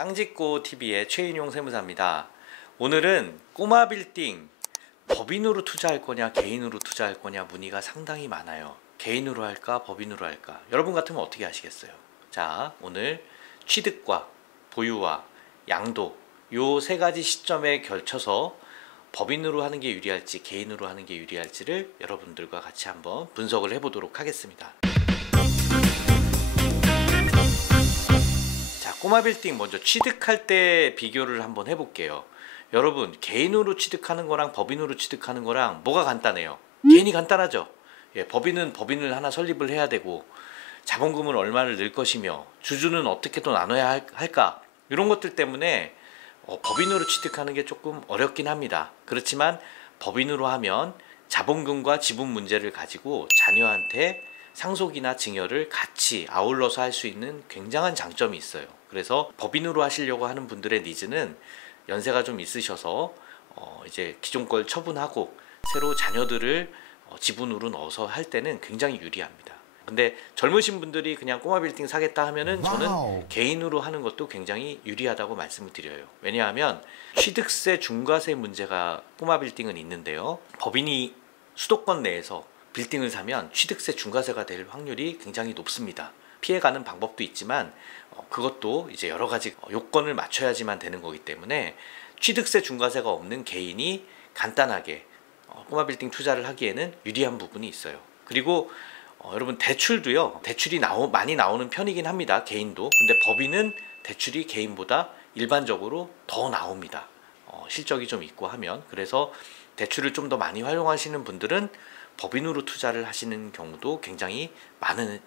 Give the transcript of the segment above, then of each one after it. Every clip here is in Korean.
땅짓고 TV의 최인용 세무사입니다. 오늘은 꼬마 빌딩 법인으로 투자할 거냐 개인으로 투자할 거냐 문의가 상당히 많아요. 개인으로 할까 법인으로 할까? 여러분 같으면 어떻게 하시겠어요? 자, 오늘 취득과 보유와 양도 요 세 가지 시점에 걸쳐서 법인으로 하는 게 유리할지 개인으로 하는 게 유리할지를 여러분들과 같이 한번 분석을 해보도록 하겠습니다. 자, 꼬마 빌딩 먼저 취득할 때 비교를 한번 해볼게요. 여러분, 개인으로 취득하는 거랑 법인으로 취득하는 거랑 뭐가 간단해요? 개인이 간단하죠. 예, 법인은 법인을 하나 설립을 해야 되고 자본금은 얼마를 넣을 것이며 주주는 어떻게 또 나눠야 할까, 이런 것들 때문에 법인으로 취득하는 게 조금 어렵긴 합니다. 그렇지만 법인으로 하면 자본금과 지분 문제를 가지고 자녀한테 상속이나 증여를 같이 아울러서 할 수 있는 굉장한 장점이 있어요. 그래서 법인으로 하시려고 하는 분들의 니즈는 연세가 좀 있으셔서 이제 기존 걸 처분하고 새로 자녀들을 지분으로 넣어서 할 때는 굉장히 유리합니다. 근데 젊으신 분들이 그냥 꼬마 빌딩 사겠다 하면은 저는 개인으로 하는 것도 굉장히 유리하다고 말씀을 드려요. 왜냐하면 취득세 중과세 문제가 꼬마 빌딩은 있는데요. 법인이 수도권 내에서 빌딩을 사면 취득세 중과세가 될 확률이 굉장히 높습니다. 피해가는 방법도 있지만 그것도 이제 여러 가지 요건을 맞춰야지만 되는 거기 때문에 취득세 중과세가 없는 개인이 간단하게 꼬마 빌딩 투자를 하기에는 유리한 부분이 있어요. 그리고 여러분, 대출도요, 대출이 많이 나오는 편이긴 합니다. 개인도. 근데 법인은 대출이 개인보다 일반적으로 더 나옵니다. 실적이 좀 있고 하면. 그래서 대출을 좀 더 많이 활용하시는 분들은 법인으로 투자를 하시는 경우도 굉장히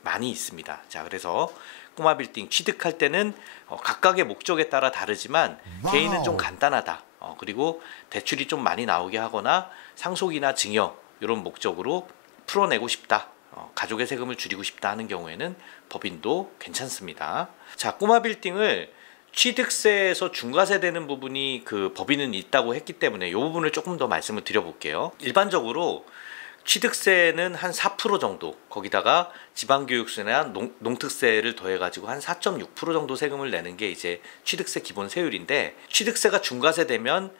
많이 있습니다. 자, 그래서 꼬마 빌딩 취득할 때는 각각의 목적에 따라 다르지만 개인은 좀 간단하다. 그리고 대출이 좀 많이 나오게 하거나 상속이나 증여 이런 목적으로 풀어내고 싶다, 가족의 세금을 줄이고 싶다 하는 경우에는 법인도 괜찮습니다. 자, 꼬마 빌딩을 취득세에서 중과세 되는 부분이 그 법인은 있다고 했기 때문에 이 부분을 조금 더 말씀을 드려볼게요. 일반적으로 취득세는 한 4% 정도, 거기다가 지방교육세나 농특세를 더해가지고 한 4.6% 정도 세금을 내는 게 이제 취득세 기본 세율인데, 취득세가 중과세 되면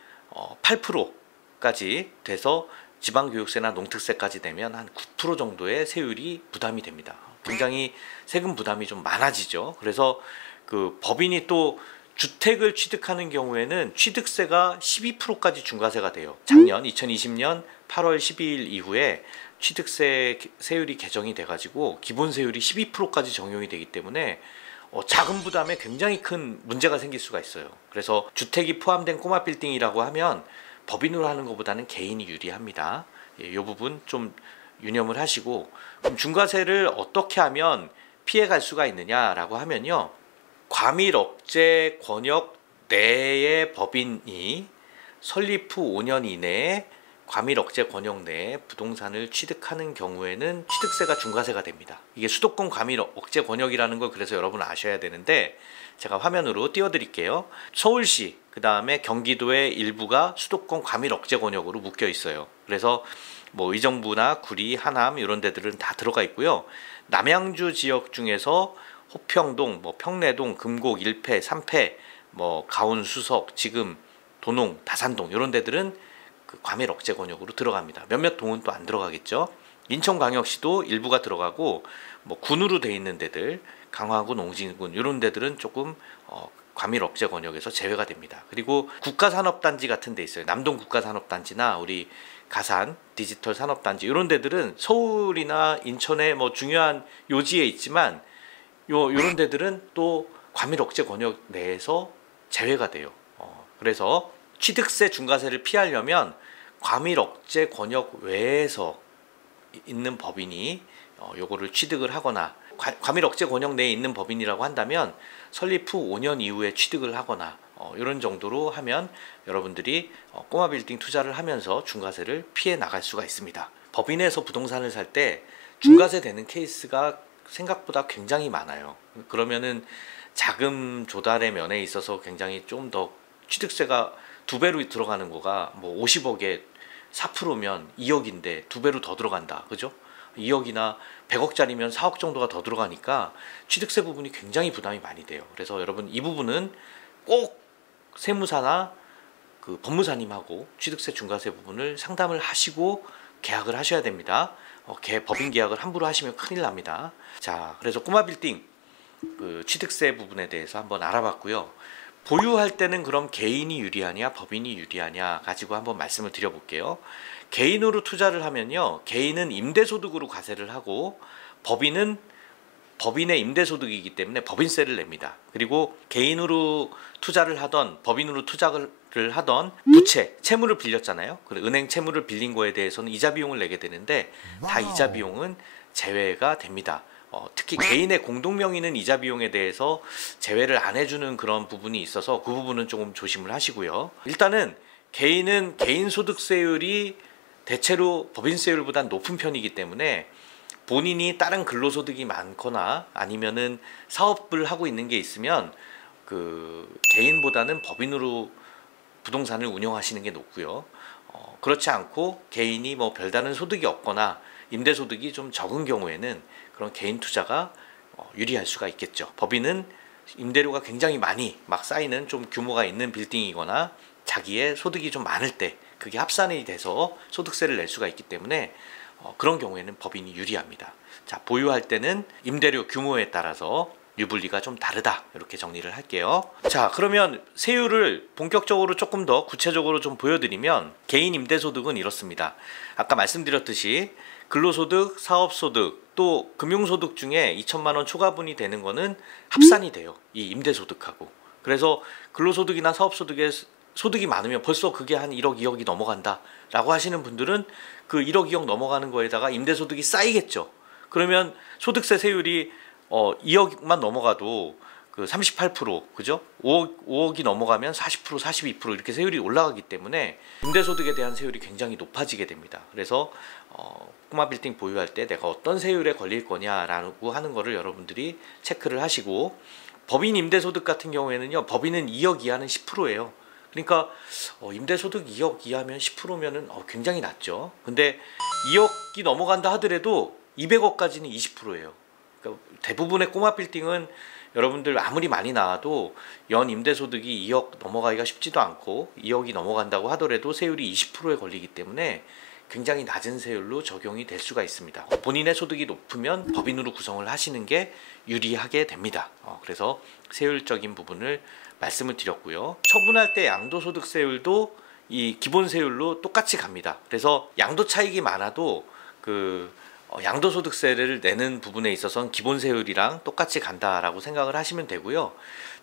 8%까지 돼서 지방교육세나 농특세까지 되면 한 9% 정도의 세율이 부담이 됩니다. 굉장히 세금 부담이 좀 많아지죠. 그래서 그 법인이 또 주택을 취득하는 경우에는 취득세가 12%까지 중과세가 돼요. 작년 2020년 8월 12일 이후에 취득세 세율이 개정이 돼가지고 기본 세율이 12%까지 적용이 되기 때문에 자금 부담에 굉장히 큰 문제가 생길 수가 있어요. 그래서 주택이 포함된 꼬마 빌딩이라고 하면 법인으로 하는 것보다는 개인이 유리합니다. 이 부분 좀 유념을 하시고, 그럼 중과세를 어떻게 하면 피해갈 수가 있느냐라고 하면요, 과밀 억제 권역 내의 법인이 설립 후 5년 이내에 과밀 억제 권역 내에 부동산을 취득하는 경우에는 취득세가 중과세가 됩니다. 이게 수도권 과밀 억제 권역이라는 걸 그래서 여러분 아셔야 되는데, 제가 화면으로 띄워드릴게요. 서울시, 그 다음에 경기도의 일부가 수도권 과밀 억제 권역으로 묶여 있어요. 그래서 뭐 의정부나 구리, 하남 이런 데들은 다 들어가 있고요. 남양주 지역 중에서 호평동, 뭐 평내동, 금곡, 일패, 삼패, 뭐 가운, 수석, 지금, 도농, 다산동 이런 데들은 그 과밀 억제 권역으로 들어갑니다. 몇몇 동은 또 안 들어가겠죠. 인천광역시도 일부가 들어가고, 뭐 군으로 돼 있는 데들, 강화군, 옹진군 이런 데들은 조금 과밀 억제 권역에서 제외가 됩니다. 그리고 국가산업단지 같은 데 있어요. 남동 국가산업단지나 우리 가산 디지털 산업단지 이런 데들은 서울이나 인천의 뭐 중요한 요지에 있지만 요런 데들은 또 과밀 억제 권역 내에서 제외가 돼요. 그래서 취득세 중과세를 피하려면 과밀 억제 권역 외에서 있는 법인이 요거를 취득을 하거나, 과밀 억제 권역 내에 있는 법인이라고 한다면 설립 후 5년 이후에 취득을 하거나 이런 정도로 하면 여러분들이 꼬마 빌딩 투자를 하면서 중과세를 피해 나갈 수가 있습니다. 법인에서 부동산을 살 때 중과세 되는 케이스가 생각보다 굉장히 많아요. 그러면은 자금 조달의 면에 있어서 굉장히 좀 더 취득세가 2배로 들어가는 거가 뭐 50억에 4%면 2억인데 2배로 더 들어간다, 그죠? 2억이나 100억짜리면 4억 정도가 더 들어가니까 취득세 부분이 굉장히 부담이 많이 돼요. 그래서 여러분, 이 부분은 꼭 세무사나 그 법무사님하고 취득세 중과세 부분을 상담을 하시고 계약을 하셔야 됩니다. 법인 계약을 함부로 하시면 큰일 납니다. 자, 그래서 꼬마 빌딩 그 취득세 부분에 대해서 한번 알아봤고요. 보유할 때는 그럼 개인이 유리하냐 법인이 유리하냐 가지고 한번 말씀을 드려볼게요. 개인으로 투자를 하면요, 개인은 임대소득으로 과세를 하고 법인은 법인의 임대소득이기 때문에 법인세를 냅니다. 그리고 개인으로 투자를 하던 법인으로 투자를 하던 부채, 채무를 빌렸잖아요. 은행 채무를 빌린 거에 대해서는 이자 비용을 내게 되는데 다 이자 비용은 제외가 됩니다. 특히 개인의 공동명의는 이자 비용에 대해서 제외를 안 해주는 그런 부분이 있어서 그 부분은 조금 조심을 하시고요. 일단은 개인은 개인소득세율이 대체로 법인세율보다 높은 편이기 때문에 본인이 다른 근로소득이 많거나 아니면은 사업을 하고 있는 게 있으면 그 개인보다는 법인으로 부동산을 운영하시는 게 높고요. 그렇지 않고 개인이 뭐 별다른 소득이 없거나 임대소득이 좀 적은 경우에는 그런 개인 투자가 유리할 수가 있겠죠. 법인은 임대료가 굉장히 많이 막 쌓이는 좀 규모가 있는 빌딩이거나 자기의 소득이 좀 많을 때 그게 합산이 돼서 소득세를 낼 수가 있기 때문에 그런 경우에는 법인이 유리합니다. 자, 보유할 때는 임대료 규모에 따라서 유불리가 좀 다르다, 이렇게 정리를 할게요. 자, 그러면 세율을 본격적으로 조금 더 구체적으로 좀 보여드리면 개인 임대소득은 이렇습니다. 아까 말씀드렸듯이 근로소득, 사업소득, 또 금융소득 중에 2천만 원 초과분이 되는 거는 합산이 돼요, 이 임대소득하고. 그래서 근로소득이나 사업소득에 소득이 많으면 벌써 그게 한 1억, 2억이 넘어간다 라고 하시는 분들은 그 1억, 2억 넘어가는 거에다가 임대소득이 쌓이겠죠. 그러면 소득세 세율이 2억만 넘어가도 그 38%, 그죠? 5억이 넘어가면 40%, 42% 이렇게 세율이 올라가기 때문에 임대소득에 대한 세율이 굉장히 높아지게 됩니다. 그래서 꼬마 빌딩 보유할 때 내가 어떤 세율에 걸릴 거냐라고 하는 거를 여러분들이 체크를 하시고, 법인 임대소득 같은 경우에는요, 법인은 2억 이하는 10%예요. 그러니까 임대소득 2억 이하면 10%면은 굉장히 낮죠. 근데 2억이 넘어간다 하더라도 200억까지는 20%예요. 그러니까 대부분의 꼬마 빌딩은 여러분들 아무리 많이 나와도 연 임대소득이 2억 넘어가기가 쉽지도 않고 2억이 넘어간다고 하더라도 세율이 20%에 걸리기 때문에 굉장히 낮은 세율로 적용이 될 수가 있습니다. 본인의 소득이 높으면 법인으로 구성을 하시는 게 유리하게 됩니다. 그래서 세율적인 부분을 말씀을 드렸고요. 처분할 때 양도소득세율도 이 기본세율로 똑같이 갑니다. 그래서 양도 차익이 많아도 그 양도소득세를 내는 부분에 있어서는 기본세율이랑 똑같이 간다라고 생각을 하시면 되고요.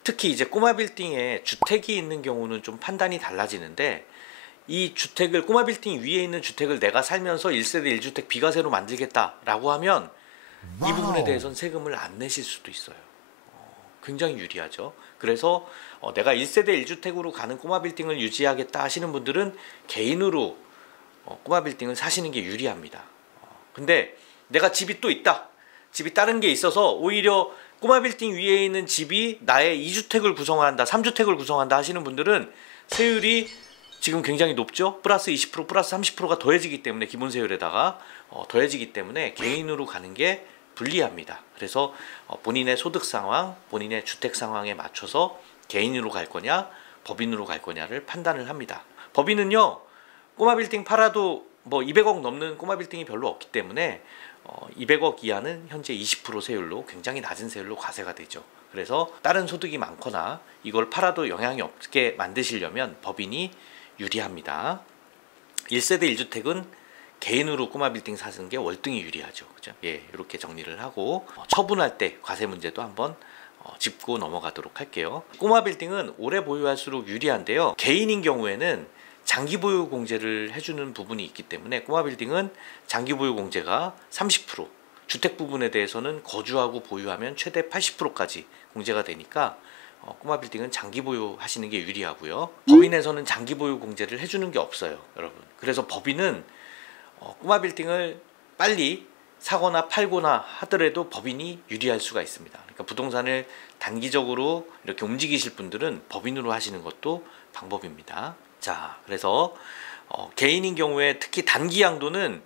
특히 이제 꼬마 빌딩에 주택이 있는 경우는 좀 판단이 달라지는데, 이 주택을 꼬마 빌딩 위에 있는 주택을 내가 살면서 1세대 1주택 비과세로 만들겠다라고 하면 이 부분에 대해서는 세금을 안 내실 수도 있어요. 굉장히 유리하죠. 그래서 내가 1세대 1주택으로 가는 꼬마 빌딩을 유지하겠다 하시는 분들은 개인으로 꼬마 빌딩을 사시는 게 유리합니다. 근데 내가 집이 또 있다, 집이 다른 게 있어서 오히려 꼬마 빌딩 위에 있는 집이 나의 2주택을 구성한다, 3주택을 구성한다 하시는 분들은 세율이 지금 굉장히 높죠. 플러스 20%, 플러스 30%가 더해지기 때문에, 기본세율에다가 더해지기 때문에 개인으로 가는 게 불리합니다. 그래서 본인의 소득 상황, 본인의 주택 상황에 맞춰서 개인으로 갈 거냐 법인으로 갈 거냐를 판단을 합니다. 법인은요, 꼬마 빌딩 팔아도 뭐 200억 넘는 꼬마 빌딩이 별로 없기 때문에 200억 이하는 현재 20% 세율로, 굉장히 낮은 세율로 과세가 되죠. 그래서 다른 소득이 많거나 이걸 팔아도 영향이 없게 만드시려면 법인이 유리합니다. 1세대 1주택은 개인으로 꼬마 빌딩 사는 게 월등히 유리하죠. 그죠? 예, 이렇게 정리를 하고 처분할 때 과세 문제도 한번 짚고 넘어가도록 할게요. 꼬마 빌딩은 오래 보유할수록 유리한데요. 개인인 경우에는 장기 보유 공제를 해주는 부분이 있기 때문에 꼬마 빌딩은 장기 보유 공제가 30%, 주택 부분에 대해서는 거주하고 보유하면 최대 80%까지 공제가 되니까 꼬마 빌딩은 장기 보유하시는 게 유리하고요. 법인에서는 장기 보유 공제를 해주는 게 없어요, 여러분. 그래서 법인은 꼬마 빌딩을 빨리 사거나 팔거나 하더라도 법인이 유리할 수가 있습니다. 그러니까 부동산을 단기적으로 이렇게 움직이실 분들은 법인으로 하시는 것도 방법입니다. 자, 그래서 개인인 경우에 특히 단기 양도는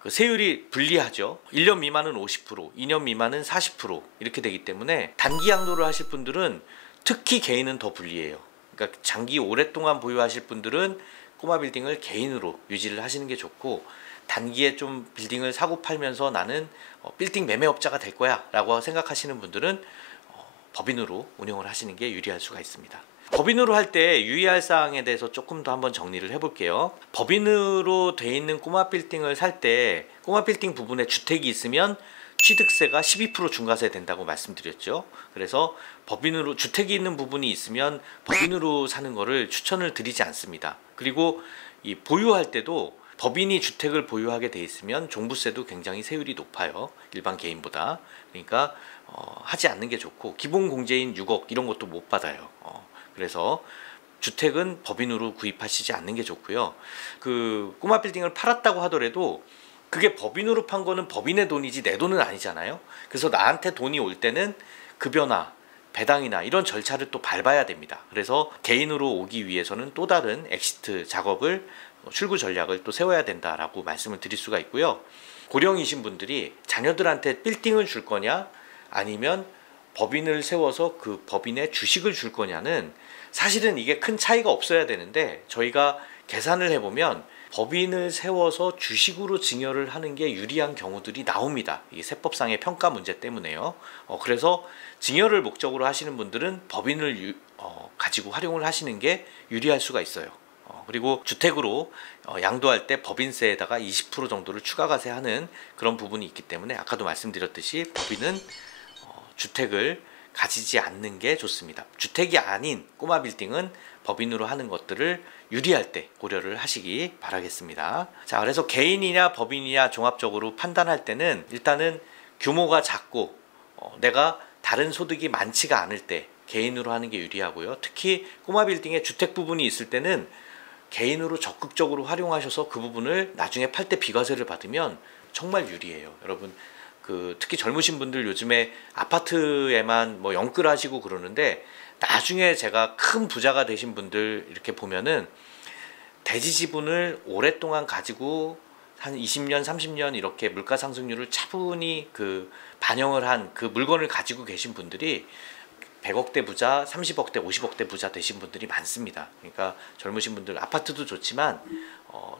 그 세율이 불리하죠. 1년 미만은 50%, 2년 미만은 40% 이렇게 되기 때문에 단기 양도를 하실 분들은 특히 개인은 더 불리해요. 그러니까 장기 오랫동안 보유하실 분들은 꼬마 빌딩을 개인으로 유지를 하시는 게 좋고, 단기에 좀 빌딩을 사고 팔면서 나는 빌딩 매매업자가 될 거야 라고 생각하시는 분들은 법인으로 운영을 하시는 게 유리할 수가 있습니다. 법인으로 할 때 유의할 사항에 대해서 조금 더 한번 정리를 해볼게요. 법인으로 돼 있는 꼬마 빌딩을 살 때 꼬마 빌딩 부분에 주택이 있으면 취득세가 12% 중과세 된다고 말씀드렸죠. 그래서 법인으로 주택이 있는 부분이 있으면 법인으로 사는 거를 추천을 드리지 않습니다. 그리고 이 보유할 때도 법인이 주택을 보유하게 돼 있으면 종부세도 굉장히 세율이 높아요. 일반 개인보다. 그러니까 하지 않는 게 좋고, 기본 공제인 6억 이런 것도 못 받아요. 그래서 주택은 법인으로 구입하시지 않는 게 좋고요. 그 꼬마 빌딩을 팔았다고 하더라도 그게 법인으로 판 거는 법인의 돈이지 내 돈은 아니잖아요. 그래서 나한테 돈이 올 때는 급여나 배당이나 이런 절차를 또 밟아야 됩니다. 그래서 개인으로 오기 위해서는 또 다른 엑시트 작업을, 출구 전략을 또 세워야 된다라고 말씀을 드릴 수가 있고요. 고령이신 분들이 자녀들한테 빌딩을 줄 거냐 아니면 법인을 세워서 그 법인의 주식을 줄 거냐는 사실은 이게 큰 차이가 없어야 되는데, 저희가 계산을 해보면 법인을 세워서 주식으로 증여를 하는 게 유리한 경우들이 나옵니다. 이 세법상의 평가 문제 때문에요. 그래서 증여를 목적으로 하시는 분들은 법인을 가지고 활용을 하시는 게 유리할 수가 있어요. 그리고 주택으로 양도할 때 법인세에다가 20% 정도를 추가과세하는 그런 부분이 있기 때문에, 아까도 말씀드렸듯이 법인은 주택을 가지지 않는 게 좋습니다. 주택이 아닌 꼬마 빌딩은 법인으로 하는 것들을 유리할 때 고려를 하시기 바라겠습니다. 자, 그래서 개인이냐 법인이냐 종합적으로 판단할 때는 일단은 규모가 작고 내가 다른 소득이 많지가 않을 때 개인으로 하는 게 유리하고요. 특히 꼬마 빌딩에 주택 부분이 있을 때는 개인으로 적극적으로 활용하셔서 그 부분을 나중에 팔 때 비과세를 받으면 정말 유리해요. 여러분, 특히 젊으신 분들 요즘에 아파트에만 뭐 영끌하시고 그러는데, 나중에 제가 큰 부자가 되신 분들 이렇게 보면은 대지 지분을 오랫동안 가지고 한 20년, 30년 이렇게 물가 상승률을 차분히 반영을 한 그 물건을 가지고 계신 분들이 100억대 부자, 30억대, 50억대 부자 되신 분들이 많습니다. 그러니까 젊으신 분들 아파트도 좋지만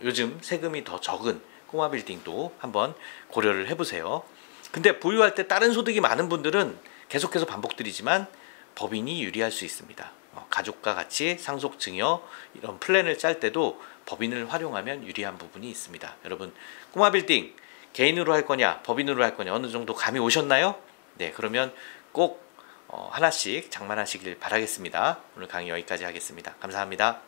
요즘 세금이 더 적은 꼬마 빌딩도 한번 고려를 해보세요. 근데 보유할 때 다른 소득이 많은 분들은 계속해서 반복드리지만 법인이 유리할 수 있습니다. 가족과 같이 상속 증여 이런 플랜을 짤 때도 법인을 활용하면 유리한 부분이 있습니다. 여러분, 꼬마 빌딩 개인으로 할 거냐 법인으로 할 거냐 어느 정도 감이 오셨나요? 네, 그러면 꼭 하나씩 장만하시길 바라겠습니다. 오늘 강의 여기까지 하겠습니다. 감사합니다.